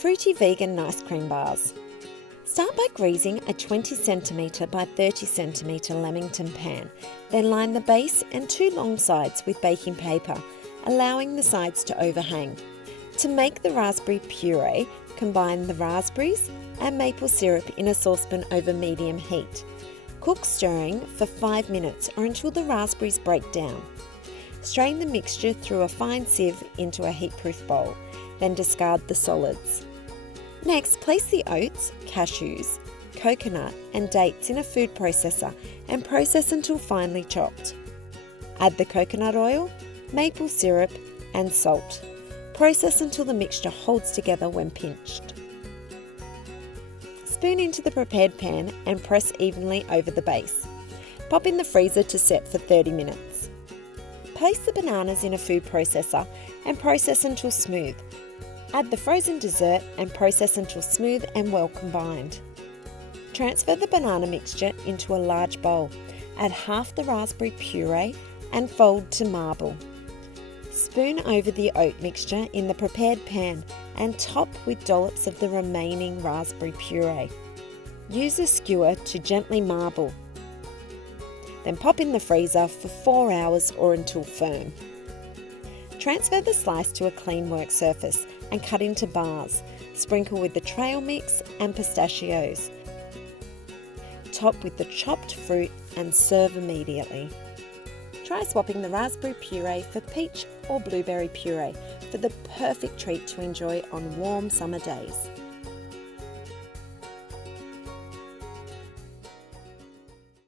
Fruity vegan ice cream bars. Start by greasing a 20 cm by 30 cm lamington pan, then line the base and two long sides with baking paper, allowing the sides to overhang. To make the raspberry puree, combine the raspberries and maple syrup in a saucepan over medium heat. Cook stirring for 5 minutes or until the raspberries break down. Strain the mixture through a fine sieve into a heat-proof bowl, then discard the solids. Next, place the oats, cashews, coconut and dates in a food processor and process until finely chopped. Add the coconut oil, maple syrup and salt. Process until the mixture holds together when pinched. Spoon into the prepared pan and press evenly over the base. Pop in the freezer to set for 30 minutes. Place the bananas in a food processor and process until smooth. Add the frozen dessert and process until smooth and well combined. Transfer the banana mixture into a large bowl. Add half the raspberry puree and fold to marble. Spoon over the oat mixture in the prepared pan and top with dollops of the remaining raspberry puree. Use a skewer to gently marble. Then pop in the freezer for 4 hours or until firm. Transfer the slice to a clean work surface and cut into bars. Sprinkle with the trail mix and pistachios. Top with the chopped fruit and serve immediately. Try swapping the raspberry puree for peach or blueberry puree for the perfect treat to enjoy on warm summer days.